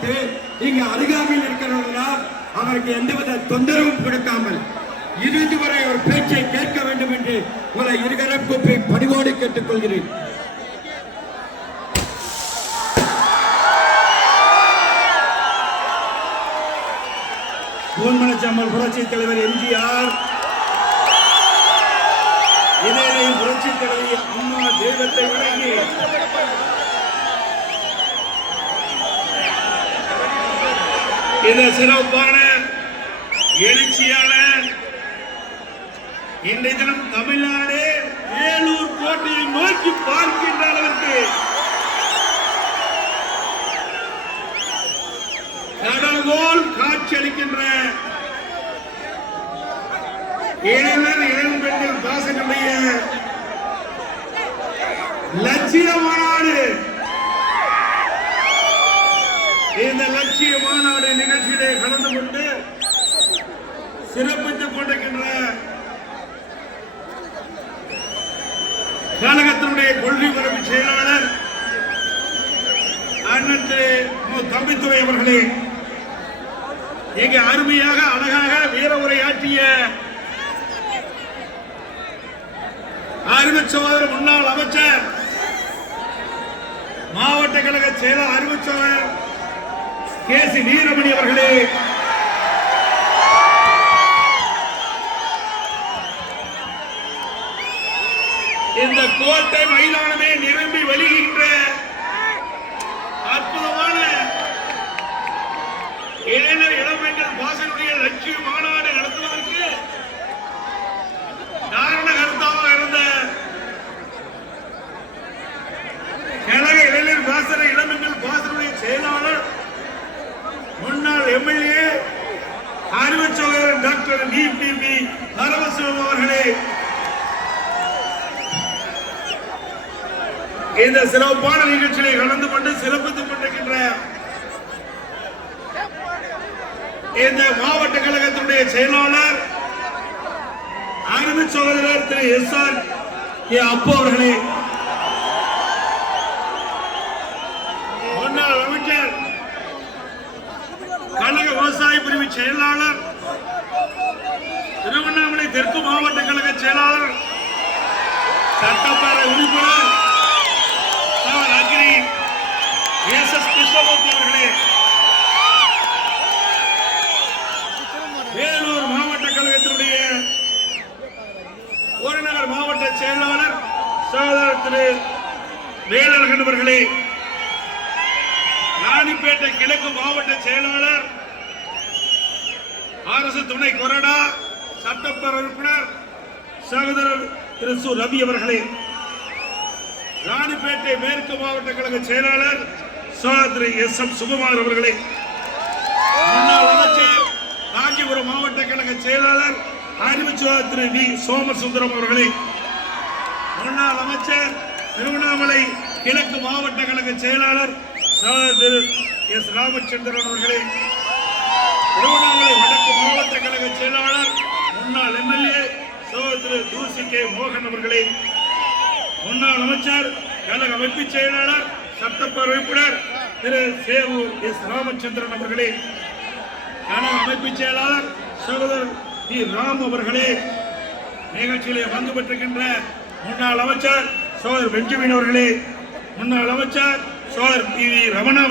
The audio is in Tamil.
விட்டு இங்கு அருகாமையில் இருக்கிறவர்களால் அவருக்கு எந்தவித தொந்தரவும் கொடுக்காமல் இறுதி வரை ஒரு பேச்சை கேட்க வேண்டும் என்று உங்களை இருகரப்பு பணிவோடு கேட்டுக் கொள்கிறேன். பூன்மனச்சம்மல் புரட்சி தலைவர் எம்ஜிஆர், இதயம் புரட்சி தலைவி அம்மா தெய்வத்தை வணங்கி இந்த சிறப்பான எழுச்சியான இன்றைய தினம் தமிழ்நாடு வேலூர் கோட்டையை நோக்கி பார்க்கின்ற அளவிற்கு கடல் போல் காட்சியளிக்கின்ற இளைஞர் இளம் பெண்கள் பாசனுடைய லட்சிய மாநாடு. இந்த லட்சிய மாநாடு நிகழ்ச்சியிலே கலந்து கொண்டு சிறப்பித்துக் கொண்டிருக்கின்ற கழகத்தினுடைய கொள்கை பரப்பு செயலாளர் அண்ணன் திரு தம்பித்துறை அவர்களே, இங்கு அருமையாக அழகாக வீர உரையாற்றிய அறிவுச்சோதர் முன்னாள் அமைச்சர் மாவட்ட கழக செயலர் அறிவுச்சோதர் கே.சி. வீரமணி அவர்களே, இந்த கோட்டை மைதானமே நிரம்பி வழிகின்ற அற்புதமான இளைஞர் இளம்பெண்கள் பாசனுடைய லட்சிய மாநாடு நடத்துவதற்கு காரண கருத்தாக இருந்த கழக இளைஞர் பாசன இளம்பெண்கள் பாசனுடைய செயலாளர் முன்னாள் எம்எல்ஏ அறிவுச்சோதரர் டாக்டர் வி.பி. பரமசிவம் அவர்களே, இந்த சிறப்பான நிகழ்ச்சியை கலந்து கொண்டு சிறப்பித்துக் கொண்டிருக்கின்ற இந்த மாவட்ட கழகத்தினுடைய செயலாளர் அறிவுச்சோதரர் திரு எஸ்.ஆர். கே. அப்பு அவர்களே, முன்னாள் அமைச்சர் கழக விவசாய பிரிவு செயலாளர் திருவண்ணாமலை தெற்கு மாவட்ட கழக செயலாளர் சட்டப்பேரவை உறுப்பினர் அக்ரி எஸ்.எஸ். கிருஷ்ணமூர்த்தி அவர்களே, வேலூர் மாவட்ட கழகத்தினுடைய ஒருநகர் மாவட்ட செயலாளர் சகோதரர் திரு வேலழகன் அவர்களே, ராணிப்பேட்டை கிழக்கு மாவட்ட செயலாளர் அரசு துணை கொறடா சட்டப்பேரவை உறுப்பினர் சகோதரர் திரு சு. ரவி அவர்களே, ராணிப்பேட்டை மேற்கு மாவட்ட கழக செயலாளர் சகோதரி எஸ்.எம். சுகுமார் அவர்களே, முன்னாள் அமைச்சர் காஞ்சிபுரம் மாவட்ட கழக செயலாளர் அறிவுச்சோதரர் திரு வி. சோமசுந்தரம் அவர்களே, முன்னாள் அமைச்சர் திருவண்ணாமலை கிழக்கு மாவட்ட கழக செயலாளர் சகோதரர் எஸ். ராமச்சந்திரன் அவர்களே, திருவண்ணாமலை வடக்கு மாவட்ட கழக செயலாளர் முன்னாள் எம்எல்ஏ சகோதரர் தூசி கே. மோகன் அவர்களே, முன்னாள் அமைச்சர் கழக அமைப்பு செயலாளர் சட்டப்பேரவை உறுப்பினர் திரு சேவூர் எஸ். ராமச்சந்திரன் அவர்களே, கழக அமைப்பு செயலாளர் சகோதரர் டி. ராம் அவர்களே, நிகழ்ச்சியிலே பங்கு பெற்றிருக்கின்ற முன்னாள் அமைச்சர் சகோதரர் பெஞ்சமின் அவர்களே, முன்னாள் அமைச்சர் சகோதரர் பி. வி. ரமணா